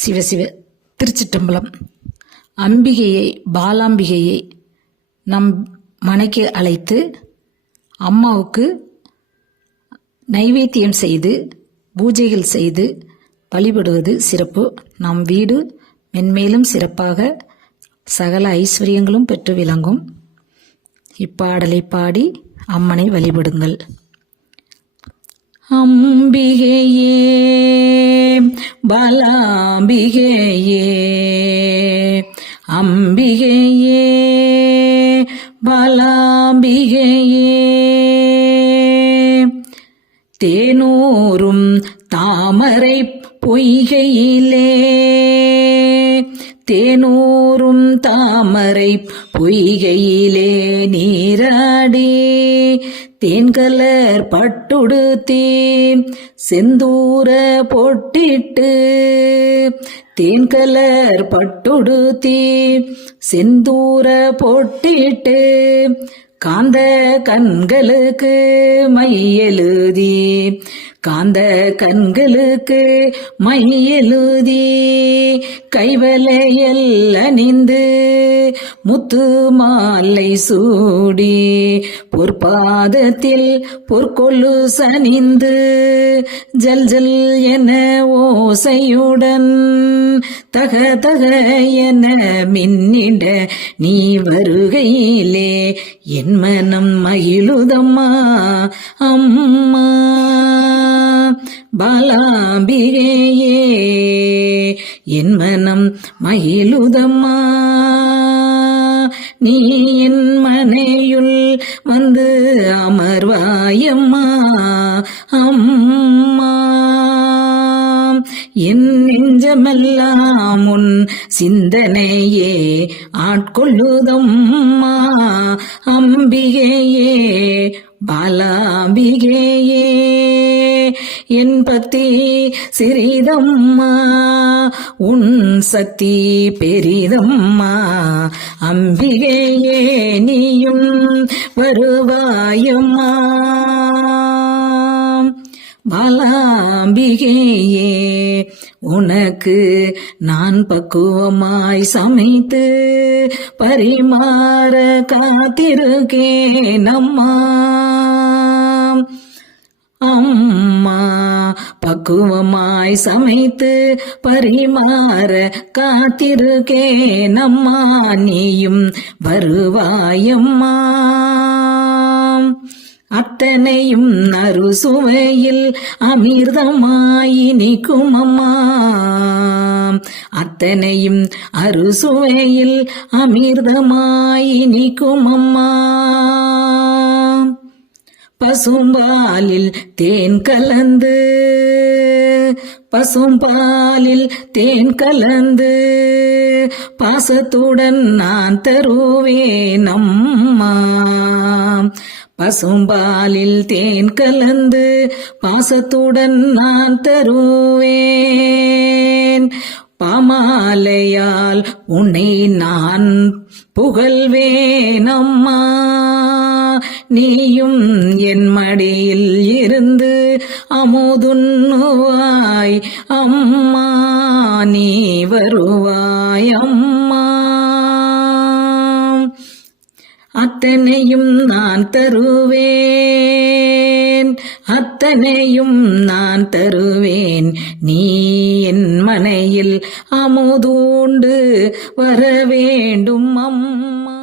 சிவசிவ திருச்சிற்றம்பலம். அம்பிகையை பாலாம்பிகையை நம் மனைக்கு அழைத்து அம்மாவுக்கு நைவேத்தியம் செய்து பூஜைகள் செய்து வழிபடுவது சிறப்பு. நம் வீடு மென்மேலும் சிறப்பாக சகல ஐஸ்வர்யங்களும் பெற்று விளங்கும். இப்பாடலை பாடி அம்மனை வழிபடுங்கள். அம்பிகையே பாலாம்பிகையே, அம்பிகையே பாலாம்பிகையே, தேனூரும் தாமரை பொய்கையிலே, தேனூரும் தாமரை பொய்கையிலே நீராடி தேன்கலர் பட்டுடுத்தி செந்தூர பொட்டிட்டு, தேன்கலர் பட்டுடுத்தி செந்தூர பொட்டிட்டு காந்த கண்களுக்கு மையெழுதி, காந்த கண்களுக்கு மையெழுதி கைவளையல் அணிந்து முத்து மாலை சூடி பொற்பாதத்தில் பொற்கொள்ளு சனிந்து ஜல் ஜல் என ஓசையுடன் தக தக என மின்னிட நீ வருகையிலே என் மனம் மகிழுதம்மா அம்மா பாலாம்பிகையே, என் மனம் மகிழுதம்மா. நீ என் மனையுள் வந்து அமர்வாயம்மா அம்மா. என் நெஞ்சமெல்லாம் உன் சிந்தனையே ஆட்கொள்ளுதம்மா அம்பிகையே பாலாம்பிகையே. என் பக்தி சிறிதம்மா உன் சக்தி பெரிதம்மா அம்பிகையே, நீயும் வருவாயம்மா பாலாம்பிகையே. உனக்கு நான் பக்குவமாய் சமைத்து பரிமாற காத்திருக்கேன் அம்மா அம்மா. பக்குவமாய் சமைத்து பரிமாற காத்திருக்கேன் அம்மா, நீயும் வருவாயம்மா. அத்தனையும் அறுசுவையில் அமிர்தமாய் நிற்கும் அம்மா, அத்தனையும் அறுசுவையில் அமிர்தமாய் நிற்கும் அம்மா. பசும்பாலில் தேன் கலந்து, பசும்பாலில் தேன் கலந்து பாசத்துடன் நான் தருவேன் அம்மா. பசும்பாலில் தேன் கலந்து பாசத்துடன் நான் தருவேன். பாமாலையால் உன்னை நான் புகழ்வேன் அம்மா, நீயும் என் மடியில் இருந்து அமுதுண்ணுவாய் அம்மா, நீ வருவாய் அம்மா. அத்தனையும் நான் தருவேன், அத்தனையும் நான் தருவேன், நீ என் மனையில் அமுதூண்டு வர வேண்டும் அம்மா.